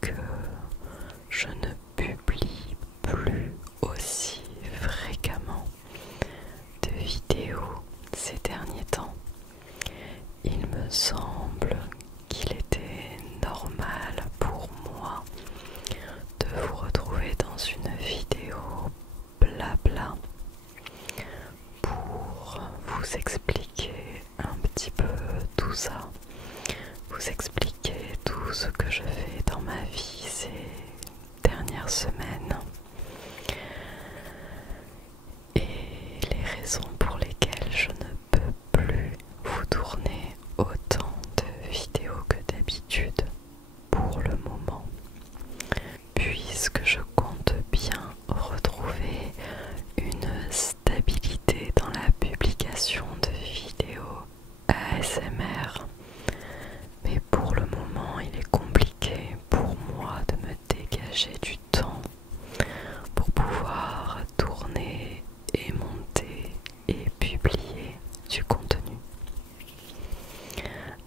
que je ne publie plus aussi fréquemment de vidéos ces derniers temps. Il me semble qu'il était normal pour moi de vous retrouver dans une vidéo blabla pour vous expliquer un petit peu tout ça, vous expliquer tout ce que je fais dans ma vie ces dernières semaines et les raisons pour lesquelles je ne peux plus vous tourner autant de vidéos que d'habitude pour le moment, puisque je compte bien retrouver une stabilité dans la publication de vidéos ASMR. Mais pour le moment, il est compliqué pour moi de me dégager du temps pour pouvoir tourner et monter et publier du contenu.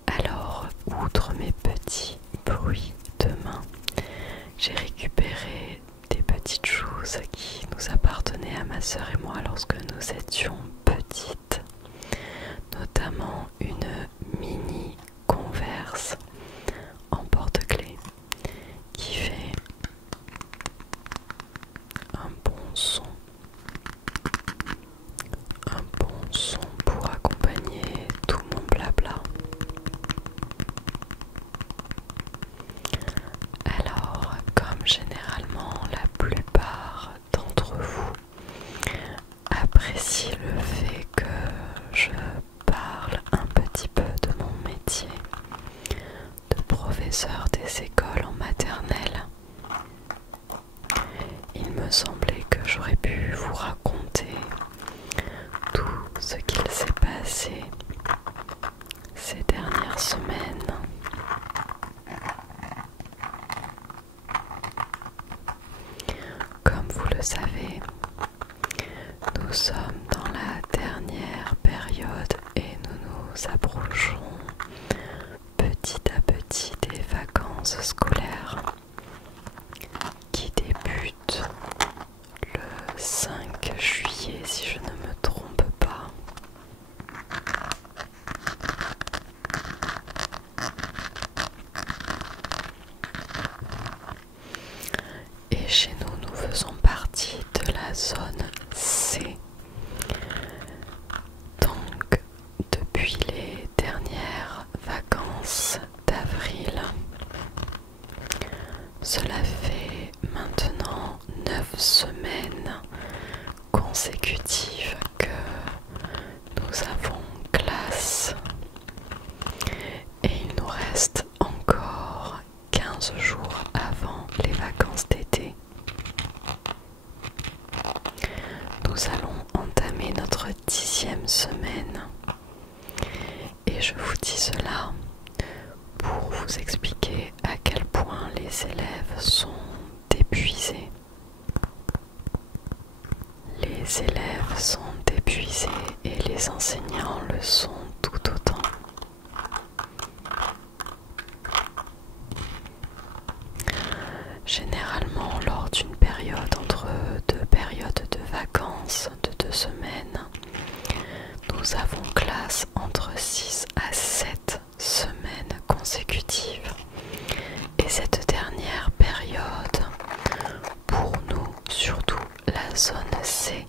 Alors, outre mes petits bruits de main, j'ai récupéré des petites choses qui nous appartenaient à ma sœur et moi lorsque nous étions petites, notamment une mini Converse en porte-clés qui fait un bon son pour accompagner tout mon blabla. Alors, comme généralement la plupart d'entre vous apprécient le fait que je parle un petit peu de mon métier de professeur des écoles en maternelle, il me semblait que j'aurais pu vous raconter tout ce qu'il s'est passé ces dernières semaines. Comme vous le savez, nous sommes dans la dernière période et nous nous approchons petit à petit des vacances scolaires qui débutent le 5 juillet si je ne me trompe pas. Et chez nous, nous faisons partie de la zone C. Donc, depuis les dernières vacances d'avril, cela fait maintenant 9 semaines consécutives que nous avons classe et il nous reste encore 15 jours avant les vacances d'été. Nous allons entamer notre 10e semaine et je vous dis cela pour vous expliquer à quel point les élèves sont épuisés. Les élèves sont épuisés et les enseignants le sont tout autant. Généralement, lors d'une période entre deux périodes de vacances de 2 semaines, nous avons classe entre 6 à 7 semaines consécutives. Et cette dernière période, pour nous, surtout la zone C,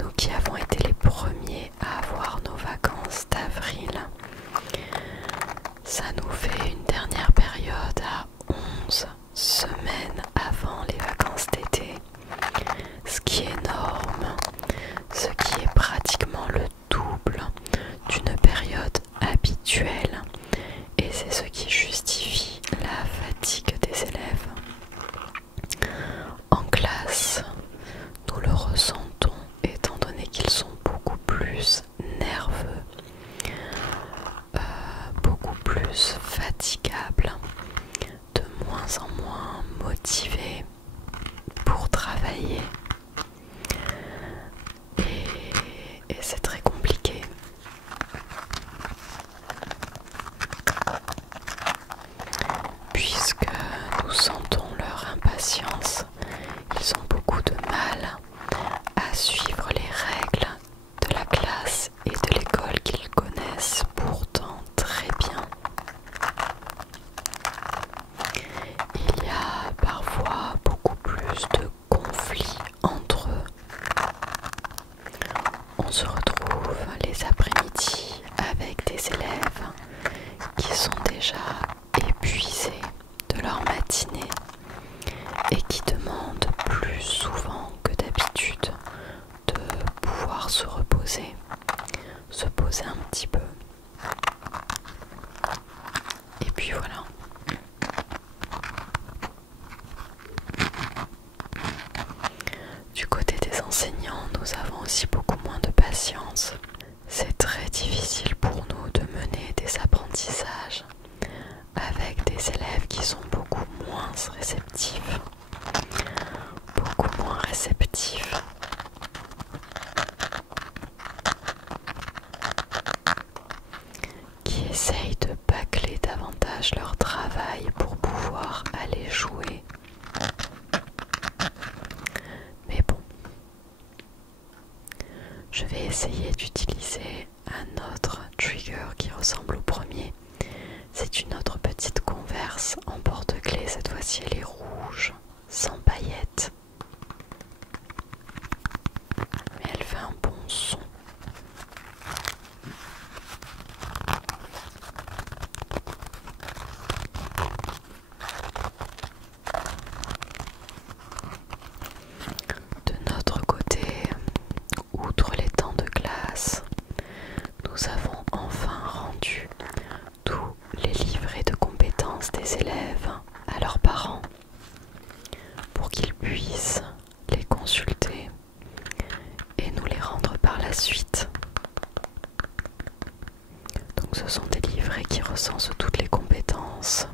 nous qui avons été les premiers à avoir nos vacances d'avril, ça nous fait une dernière période à 11 semaines avant les vacances d'été, ce qui est énorme, ce qui est pratiquement le double d'une période habituelle, et c'est ce qui justifie la fatigue des élèves. En classe, nous le ressentons étant donné qu'ils sont beaucoup plus nerveux, beaucoup plus fatigables, de moins en moins motivés pour travailler. Et c'est très compliqué. Puisque nous matinée et qui demande plus souvent que d'habitude de pouvoir se reposer, se poser un petit peu. Et puis voilà. Du côté des enseignants, nous avons aussi beaucoup moins de patience. C'est très difficile pour nous de mener des apprentissages avec des élèves qui sont beaucoup moins réceptifs, qui essayent de bâcler davantage leur travail pour pouvoir aller jouer. Mais bon, je vais essayer d'utiliser un autre trigger qui ressemble au premier. C'est une autre petite Converse en porte-clés, cette fois-ci elle est rouge, sans paillettes. Mais elle fait un bon son. De notre côté, outre les temps de classe, nous avons enfin rendu tous les livrets de compétences des élèves à leurs parents pour qu'ils puissent les consulter et nous les rendre par la suite. Donc ce sont des livrets qui recensent toutes les compétences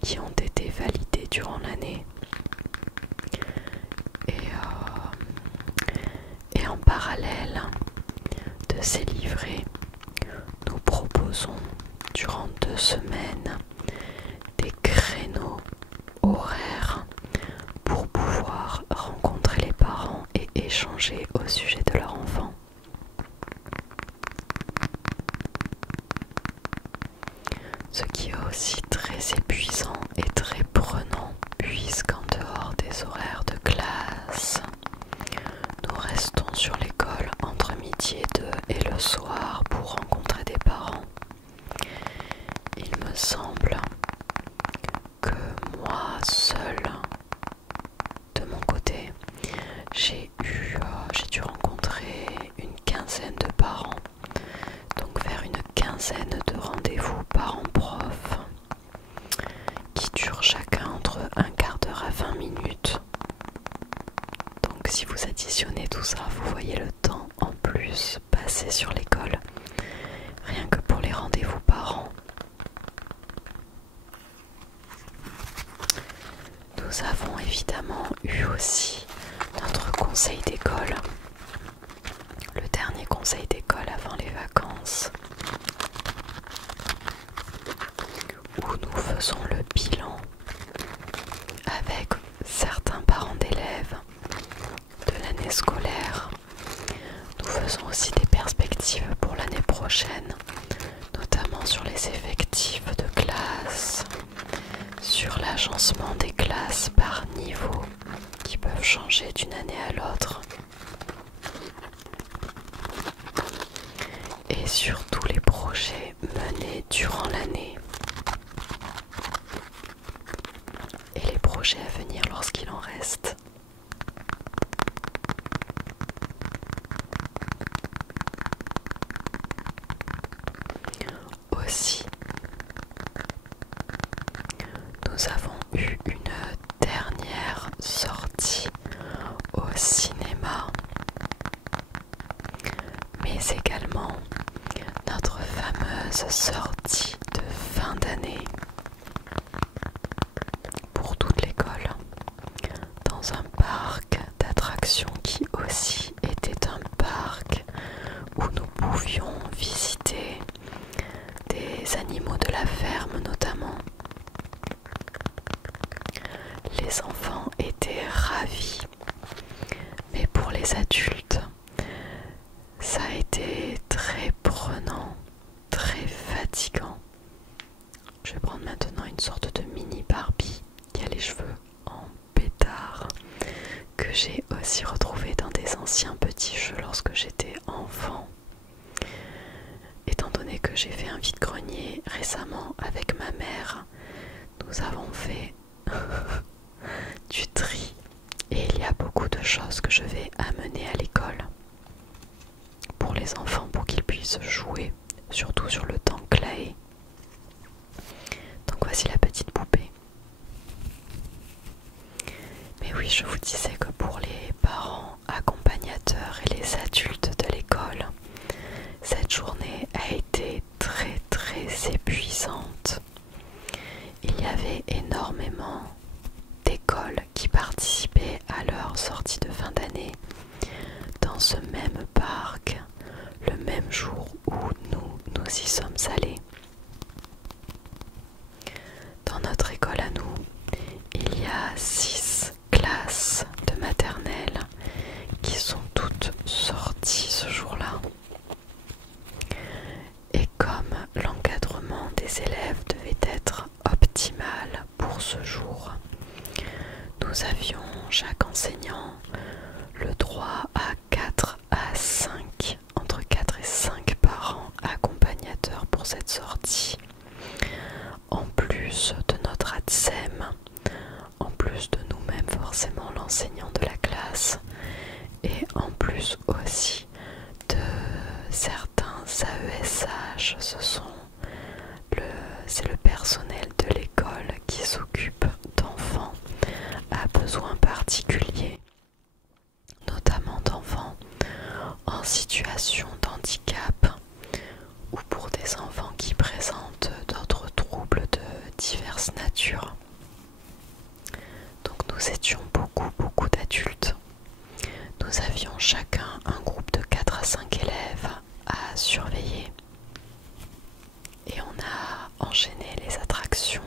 qui ont été validées durant l'année. Et en parallèle de ces livrets, nous proposons durant 2 semaines des créneaux horaires pour pouvoir rencontrer les parents et échanger au sujet de leur enfant. Ce qui est aussi très épuisant et très prenant, puisqu'en dehors des horaires de classe, nous restons sur l'école entre midi et 2 et le soir pour rencontrer des parents. Il me semble que moi seule, de mon côté, j'ai dû rencontrer une quinzaine de parents, donc vers une quinzaine de rendez-vous parents-prof qui durent chacun entre un quart d'heure à 20 minutes. Donc si vous additionnez tout ça, vous voyez le temps en plus passé sur l'école, rien que pour les rendez-vous parents. Nous avons évidemment eu aussi notre conseil d'école, le dernier conseil d'école avant les vacances, où nous faisons le bilan avec certains parents d'élèves de l'année scolaire. Nous faisons aussi des perspectives pour l'année prochaine, notamment sur les effectifs de classe, sur l'agencement des classes par niveau qui peuvent changer d'une année à l'autre, et sur tous les projets menés durant l'année et les projets à venir lorsqu'il en reste. Aussi, nous avons eu une dernière sortie au cinéma, mais également notre fameuse sortie de fin d'année pour toute l'école dans un parc d'attractions qui aussi était un parc où nous pouvions visiter des animaux de la ferme notamment. Les enfants étaient ravis, mais pour les adultes, ça a été très prenant, très fatigant. Je vais prendre maintenant une sorte de mini Barbie qui a les cheveux en pétard, que j'ai aussi retrouvé dans des anciens petits jeux lorsque j'étais enfant. Étant donné que j'ai fait un vide-grenier récemment avec ma mère, nous avons fait jouer, surtout sur le temps Clay. Donc voici la petite poupée. Mais oui, je vous disais que pour les parents, accompagnateurs et les adultes de l'école, cette journée a été très très épuisante. Il y avait énormément d'écoles qui participaient à leur sortie de fin d'année dans ce même parc, le même jour où nous y sommes allés. Dans notre école à nous, il y a 6 classes de maternelle qui sont toutes sorties ce jour-là. Et comme l'encadrement des élèves devait être optimal pour ce jour, nous avions chaque enseignant le droit à 4 à 5, entre 4 et 5 parents accompagnateurs pour cette sortie. En plus de notre ATSEM, en plus de nous-mêmes forcément l'enseignant de la classe, et en plus aussi de certains AESH, c'est le personnel de l'école qui s'occupe d'enfants à besoins particuliers, notamment d'enfants en situation d'handicap ou pour des enfants qui présentent d'autres troubles de diverses natures. Donc nous étions beaucoup d'adultes. Nous avions chacun un groupe de 4 à 5 élèves à surveiller. Et on a enchaîné les attractions,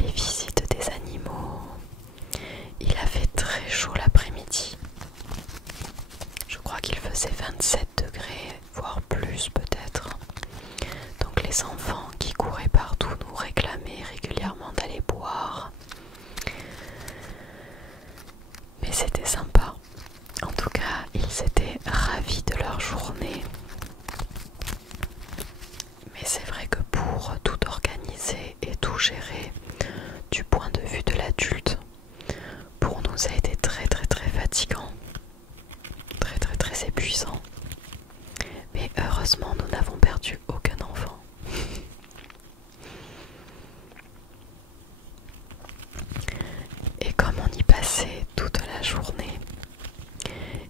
les visites des animaux. Il a fait très chaud l'après-midi. Je crois qu'il faisait 27 degrés, voire plus peut-être. Donc les enfants qui couraient partout nous réclamaient régulièrement d'aller boire. Mais c'était sympa. En tout cas, ils étaient ravis de leur journée. Mais c'est vrai que pour tout organiser et tout gérer du point de vue de l'adulte, pour nous ça a été très fatigant, très épuisant. Mais heureusement, nous n'avons perdu aucun enfant. Et comme on y passait toute la journée,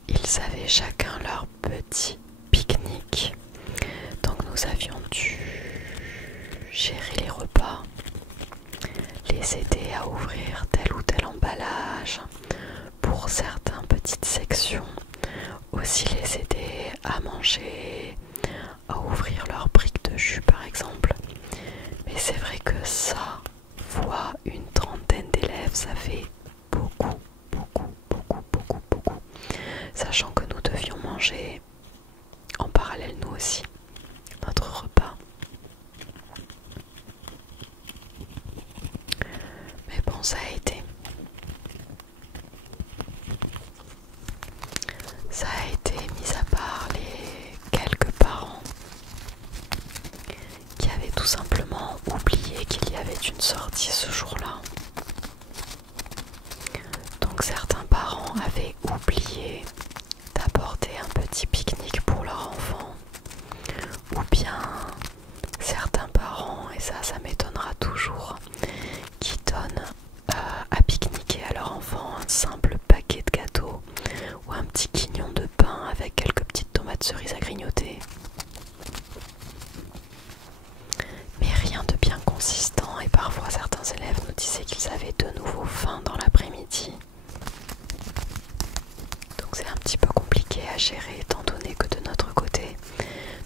ils avaient chacun leur petit pique-nique. Donc nous avions dû gérer les repas, les aider à ouvrir tel ou tel emballage, pour certaines petites sections, aussi les aider à manger, à ouvrir leur brique de jus par exemple. Mais c'est vrai que ça, fois une trentaine d'élèves, ça fait beaucoup, sachant que nous devions manger en parallèle nous aussi notre repas. Mais bon, ça a été. Ça a été, mis à part les quelques parents qui avaient tout simplement oublié qu'il y avait une sortie ce jour-là. Donc certains parents avaient oublié d'apporter un petit pique-nique pour leur enfant, ou bien certains parents, et ça m'étonnera toujours, qui donnent à pique-niquer à leur enfant un simple paquet de gâteaux ou un petit quignon de pain avec quelques petites tomates cerises à grignoter. Mais rien de bien consistant, et parfois certains élèves nous disaient qu'ils avaient de nouveau faim dans l'après-midi. Donc c'est un petit peu compliqué à gérer étant donné que de notre côté,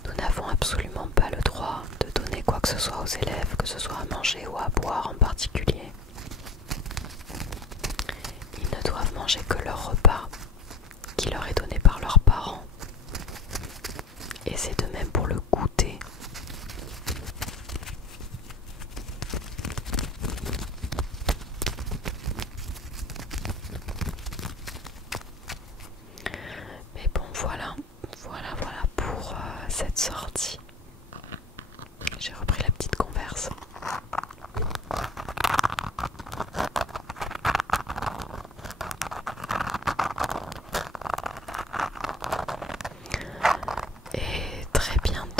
nous n'avons absolument pas le droit de donner quoi que ce soit aux élèves, que ce soit à manger ou à boire en particulier. Ils ne doivent manger que leur repas qui leur est donné par leurs parents. Et c'est de même pour le goûter. Mais bon, voilà pour cette sortie. J'ai repris la petite converse. Et très bientôt,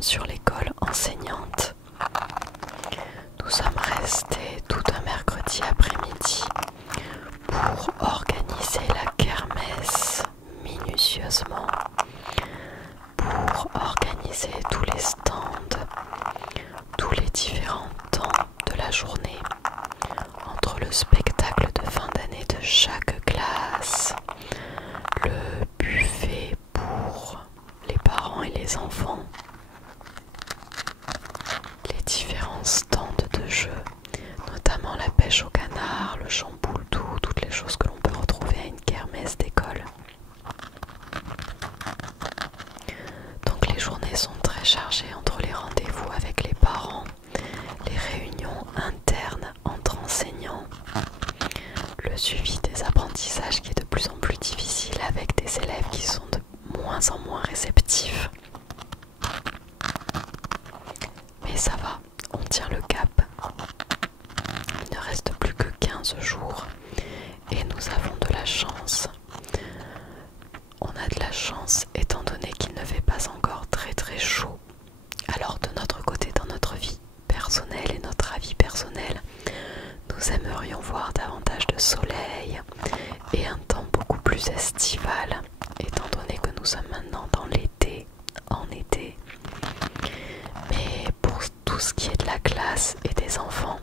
sur l'école enseignante. Nous sommes restés tout un mercredi après-midi pour organiser la kermesse minutieusement, pour organiser tous les stands, tous les différents temps de la journée, entre le spectacle de fin d'année de chaque classe, le buffet pour les parents et les enfants, les différents stands de jeux, notamment la pêche au canard, le chamboule-tout, toutes les choses que l'on peut retrouver à une kermesse d'école. Donc les journées sont très chargées entre les rendez-vous avec les parents, les réunions internes entre enseignants, le suivi des apprentissages qui est de plus en plus difficile avec des élèves qui sont de moins en moins réceptifs. Mais ça va, on tient le cap. Il ne reste plus que 15 jours et nous avons de la chance. On a de la chance étant donné qu'il ne fait pas encore très très chaud. Alors de notre côté, dans notre vie personnelle et notre avis personnel, nous aimerions voir davantage de soleil et un temps beaucoup plus estival, étant donné que nous sommes maintenant dans l'été, en été. Mais pour tout ce qui est de la classe et des enfants,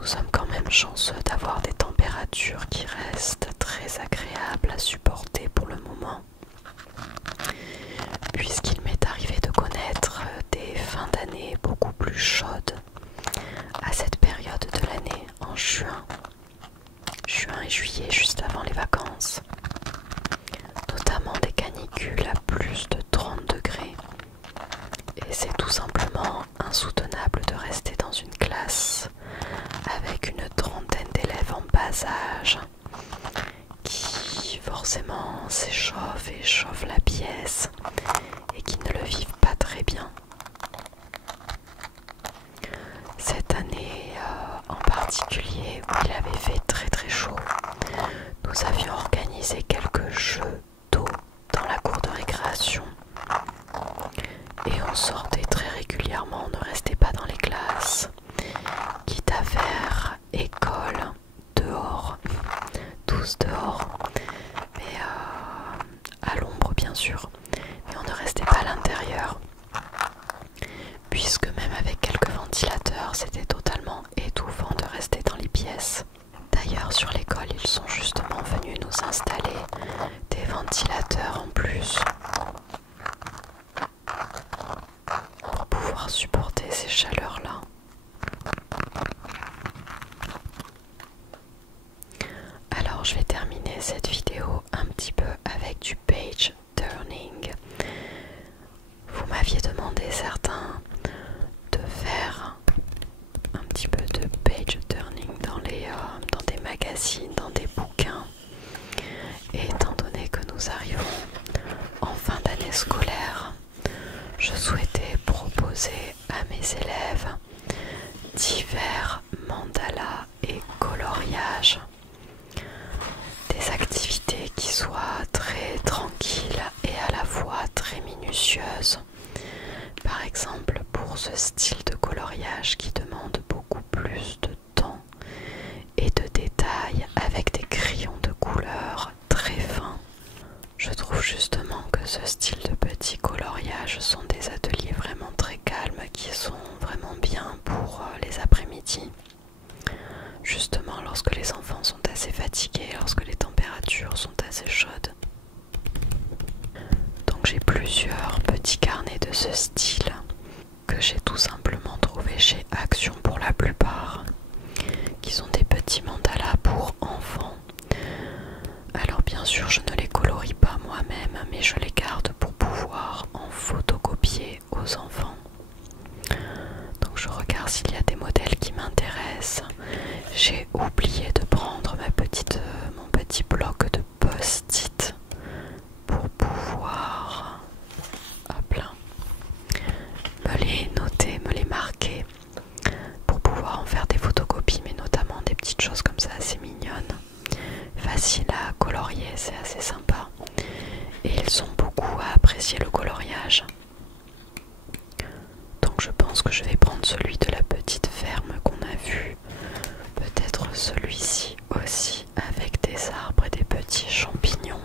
nous sommes quand même chanceux d'avoir des températures qui restent très agréables à supporter pour le moment, puisqu'il m'est arrivé de connaître des fins d'année beaucoup plus chaudes à cette période de l'année, en juin et juillet, juste avant les vacances, notamment des canicules à plus de 30 degrés. Et c'est tout simplement insoutenable de rester dans une classe avec une trentaine d'élèves en bas âge qui forcément s'échauffent et chauffent la pièce et qui ne le vivent pas très bien. Cette année en particulier, où il avait fait très très chaud, nous avions organisé quelques jeux d'eau dans la cour de récréation et on sortait très régulièrement, on ne restait pas dans les classes, quitte à faire école dehors, tous dehors, mais à l'ombre bien sûr, mais on ne restait pas à l'intérieur, puisque même avec quelques ventilateurs, c'était totalement étouffant de rester dans les pièces. D'ailleurs, sur l'école, ils sont justement venus nous installer des ventilateurs en plus pour pouvoir supporter ces chaleurs-là. Alors, je vais terminer cette vidéo un petit peu avec du page turning. Vous m'aviez demandé certains de faire un petit peu de page turning dans des magazines, dans des bouquins. Et étant donné que nous arrivons en fin d'année scolaire, je souhaitais proposer à mes élèves divers mandalas et coloriages. Des activités qui soient très tranquilles et à la fois très minutieuses. Par exemple, pour ce style de coloriage qui demande beaucoup plus de temps et de détails avec des crayons de couleur très fins. Je trouve justement que ce style de petits coloriages sont des ateliers vraiment très calmes qui sont vraiment bien pour les après-midi. Justement lorsque les enfants sont assez fatigués, lorsque les températures sont assez chaudes. Donc j'ai plusieurs petits carnets de ce style que j'ai tout simplement trouvé chez Action pour la plupart, qui sont des petits mandalas pour enfants. Alors bien sûr je ne les colorie pas moi-même, mais je les garde pour pouvoir en photocopier au pense que je vais prendre celui de la petite ferme qu'on a vu. Peut-être celui-ci aussi, avec des arbres et des petits champignons.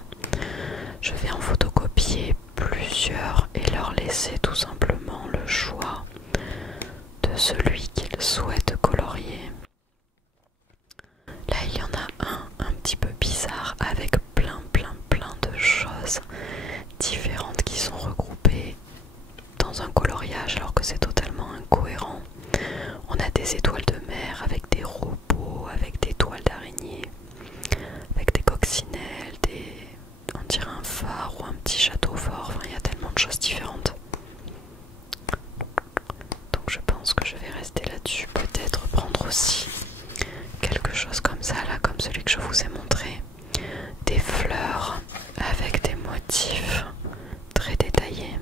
Je vais en photocopier plusieurs et leur laisser tout simplement le choix de celui qu'ils souhaitent colorier. Là, il y en a un petit peu bizarre avec plein de choses différentes qui sont regroupées dans un coloriage alors que c'est totalement incohérent. On a des étoiles de mer avec des robots, avec des toiles d'araignée, avec des coccinelles, on dirait un phare ou un petit château fort. Enfin, il y a tellement de choses différentes. Donc je pense que je vais rester là-dessus. Peut-être prendre aussi quelque chose comme ça, là, comme celui que je vous ai montré. Des fleurs avec des motifs très détaillés.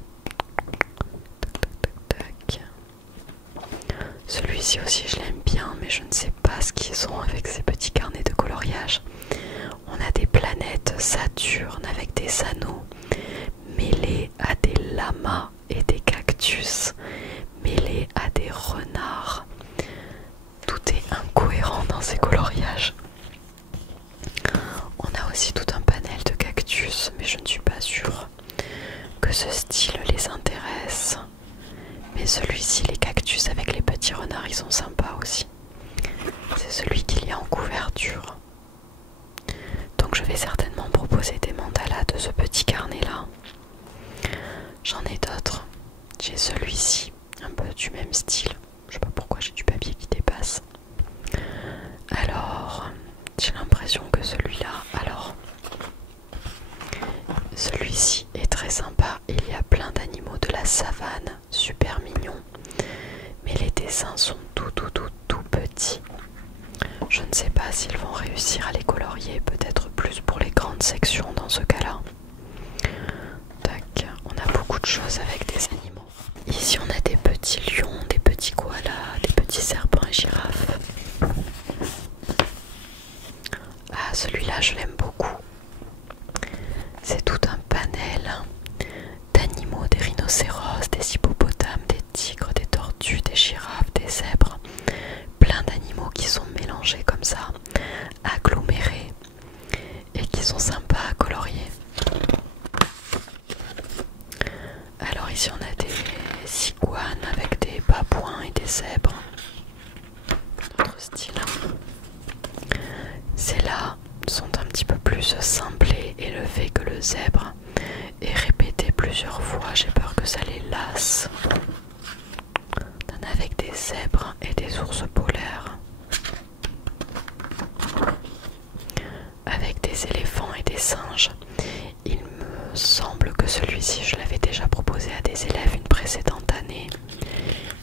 Tac. Celui-ci aussi je l'aime bien, mais je ne sais pas ce qu'ils ont avec ces petits carnets de coloriage. On a des planètes Saturne avec des anneaux mêlés à des lamas et des cactus, mêlés à des renards. Tout est incohérent dans ces coloriages. On a aussi tout un panel de cactus, mais je ne suis pas sûre que ce style les intéresse. Mais celui-ci, les cactus avec les petits renards, ils sont sympas aussi. C'est celui qu'il y a en couverture. Donc je vais certainement proposer des mandalas de ce petit carnet là. J'en ai d'autres. J'ai celui-ci, un peu du même style. Je sais pas pourquoi j'ai du papier qui dépasse. Alors, j'ai l'impression que celui-là, celui-ci est très sympa. Il y a plein d'animaux de la savane, super mignons. Mais les dessins sont tout petits. Je ne sais pas s'ils vont réussir à les colorier, peut-être plus pour les grandes sections dans ce cas-là. Tac, on a beaucoup de choses avec des animaux. Ici on a des petits lions, des petits koalas, des petits serpents et girafes. Ah, celui-là je l'aime beaucoup. C'est tout un panel d'animaux, des rhinocéros, des hippopotames, des tigres, des tortues, des girafes, des zèbres. Plein d'animaux qui sont mélangés comme ça, agglomérés et qui sont sympas à colorier. Alors ici on a des iguanes avec des babouins et des zèbres. Autre style. Ces-là sont un petit peu plus simplés et le fait que le zèbre est répété plusieurs fois, j'ai peur que ça les lasse. On en a avec des zèbres et des ours polaires. Avec des éléphants et des singes. Il me semble que celui-ci, je l'avais déjà proposé à des élèves une précédente année.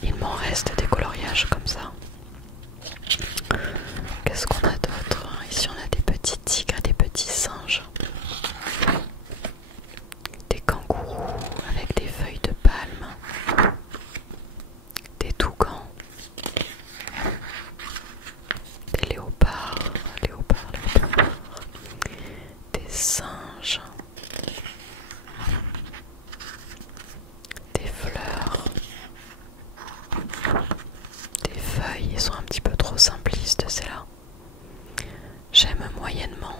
Il m'en reste des coloriages comme ça. Qu'est-ce qu'on a d'autre? Ici on a des petits tigres et des petits singes. Des kangourous avec des feuilles de palme. Des toucans. Des léopards. Des singes. Des fleurs. Des feuilles, ils sont un petit peu trop simplistes celles-là. J'aime moyennement.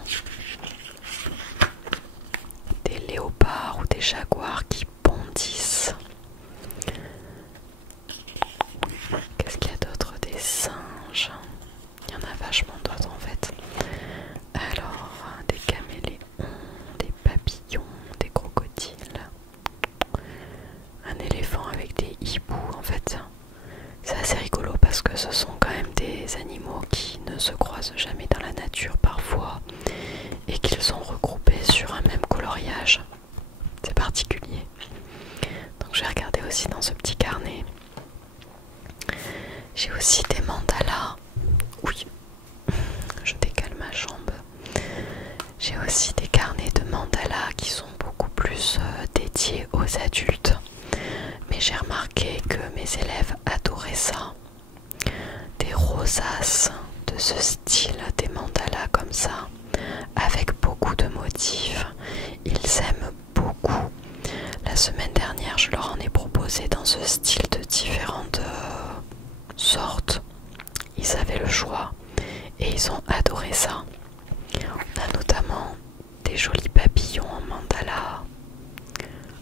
Des léopards ou des jaguars qui bondissent. Qu'est-ce qu'il y a d'autre? Des singes. Il y en a vachement d'autres en fait. Alors, des caméléons, des papillons, des crocodiles. Un éléphant avec des hiboux en fait. C'est assez rigolo parce que ce sont quand même des animaux qui ne se croisent jamais dans la nature parfois et qu'ils sont regroupés sur un même coloriage. C'est particulier. Donc je vais regarder aussi dans ce petit carnet. J'ai aussi des mandalas. Oui, je décale ma jambe. J'ai aussi des carnets de mandalas qui sont beaucoup plus dédiés aux adultes. Mais j'ai remarqué que mes élèves adoraient ça. Des rosaces de ce style, des mandalas comme ça, avec beaucoup de motifs. Ils aiment beaucoup. La semaine dernière, je leur en ai proposé dans ce style de différentes sortes. Ils avaient le choix et ils ont adoré ça. On a notamment des jolis papillons en mandala.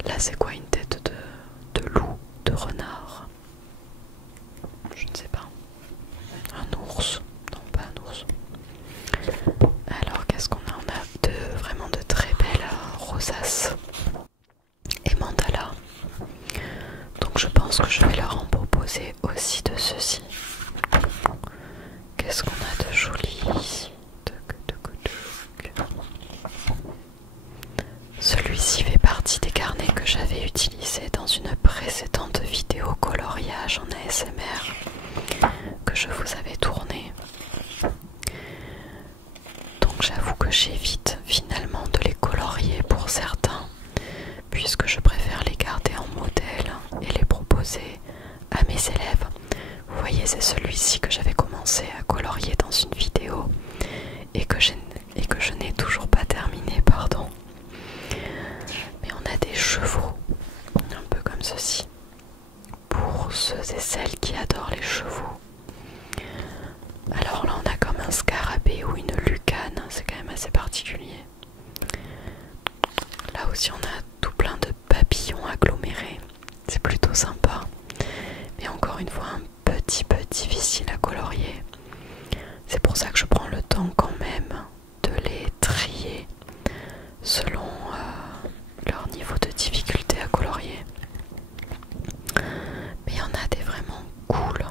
Là c'est quoi, une tête de loup, de renard? Je ne sais pas. Un ours? Non, pas un ours. Alors qu'est-ce qu'on a? On a vraiment de très belles rosaces et mandala. Donc je pense que je vais leur en proposer aussi de ceci. Qu'est-ce qu'on a de joli ici? Celui-ci fait partie des carnets que j'avais utilisés dans une précédente vidéo coloriage en ASMR que je vous avais tournée. Donc j'avoue que j'évite finalement de les colorier pour certains, puisque je préfère les garder en modèle et les proposer à mes élèves. Vous voyez, c'est celui-ci que j'avais commencé à colorier dans une vidéo et que je n'ai toujours pas terminé, pardon. Mais on a des chevaux, un peu comme ceci, pour ceux et celles qui adorent les chevaux. Alors là on a comme un scarabée ou une lucane, c'est quand même assez particulier. Là aussi on a tout plein de papillons agglomérés, c'est plutôt sympa. Mais encore une fois un petit peu difficile à colorier. C'est pour ça que je prends le temps quand même de les trier selon leur niveau de difficulté à colorier. Mais il y en a des vraiment cool.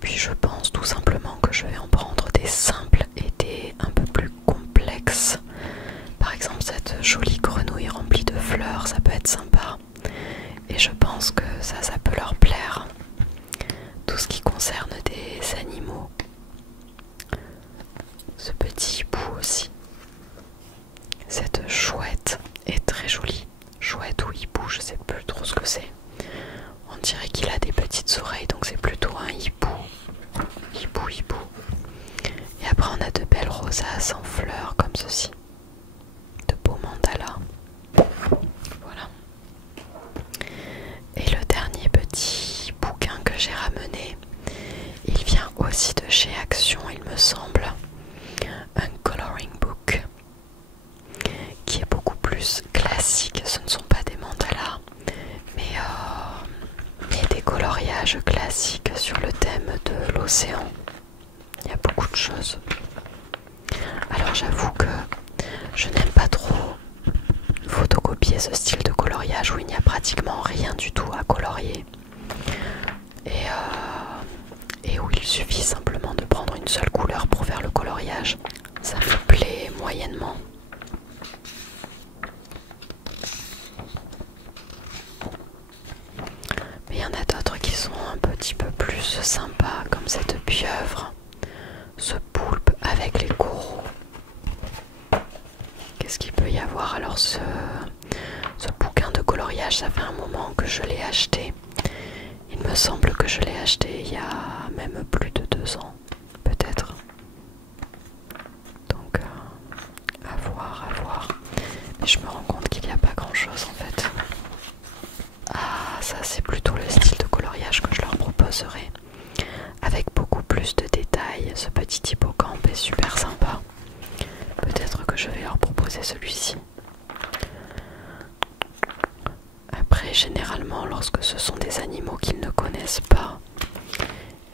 Puis je pense tout simplement que je vais en prendre des simples et des un peu plus complexes. Par exemple cette jolie grenouille remplie de fleurs, ça peut être sympa. Et je pense que ça peut leur plaire. Tout ce qui concerne des animaux. Ce petit hibou aussi. Cette chouette est très jolie. Chouette ou hibou, je sais plus trop ce que c'est. On dirait qu'il a des petites oreilles, donc c'est plutôt un hibou. Hibou, hibou. Et après on a de belles rosaces en fleurs comme ceci. De beaux mandalas. Voilà. Et le dernier petit bouquin que j'ai ramené, il vient aussi de chez Action, il me semble. Un coloring book qui est beaucoup plus classique. Ce ne sont pas des mandalas, mais des coloriages classiques sur le thème de l'océan. Il y a beaucoup de choses. Alors j'avoue que je n'aime pas trop photocopier ce style de coloriage où il n'y a pratiquement rien du tout à colorier et où il suffit simplement de prendre une seule couleur pour faire le coloriage. Ça me plaît moyennement. Mais il y en a d'autres qui sont un petit peu plus sympas, comme cette pieuvre, ce poulpe avec les coraux. Qu'est-ce qu'il peut y avoir? Alors ce bouquin de coloriage, ça fait un moment que je l'ai acheté. Il me semble que je l'ai acheté il y a même plus de 2 ans, peut-être. Donc à voir. Mais je me rends compte qu'il n'y a pas grand chose en fait. Ah, ça c'est plutôt le style de coloriage que je leur proposerai. Avec beaucoup plus de détails. Ce petit hippocampe est super sympa. Peut-être que je vais leur proposer celui-ci. Après, généralement, lorsque ce sont des animaux qu'ils ne connaissent pas,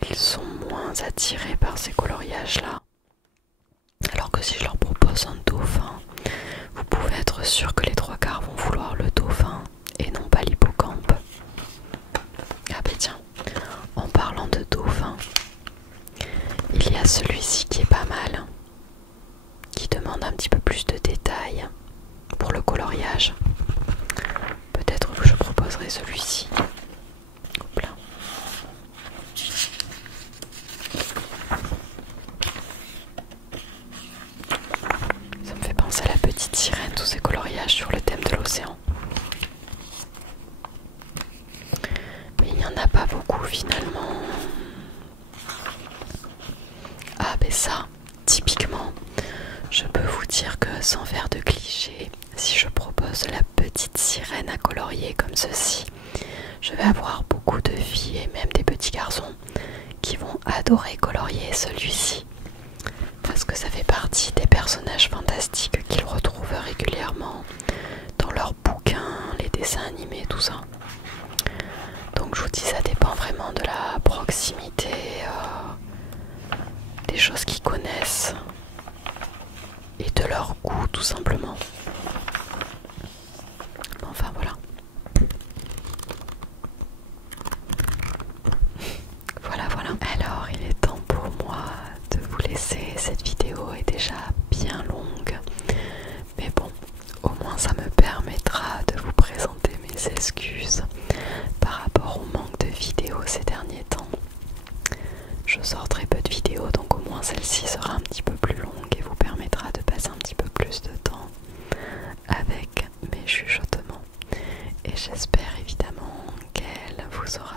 ils sont moins attirés par ces coloriages-là. Alors que si je leur propose un dauphin, vous pouvez être sûr que les 3/4 vont vouloir le dauphin et non pas l'hippocampe. Ah bah tiens, en parlant de dauphin, il y a celui-ci qui est pas mal, qui demande un petit peu plus de détails pour le coloriage. Peut-être que je proposerai celui-ci. Hop là. Ça me fait penser à la petite sirène, tous ces coloriages sur le thème de l'océan. Mais il n'y en a pas beaucoup finalement. Ah ben ça, typiquement, je peux vous dire que sans faire de cliché, si je propose la petite sirène à colorier comme ceci, je vais avoir beaucoup de filles et même des petits garçons qui vont adorer colorier celui-ci parce que ça fait partie des personnages fantastiques qu'ils retrouvent régulièrement dans leurs bouquins, les dessins animés, tout ça. Donc je vous dis, ça dépend vraiment de la proximité, des choses qu'ils connaissent et de leur goût tout simplement. Enfin voilà. Voilà. Alors il est temps pour moi de vous laisser. Cette vidéo est déjà bien longue. Mais bon, au moins ça me permettra de vous présenter mes excuses par rapport au manque de vidéos ces derniers temps. Je sors très peu de vidéos, donc au moins celle-ci sera un petit peu plus longue et vous permettra de passer un petit peu plus de temps avec mes chuchotements. Et j'espère évidemment qu'elle vous aura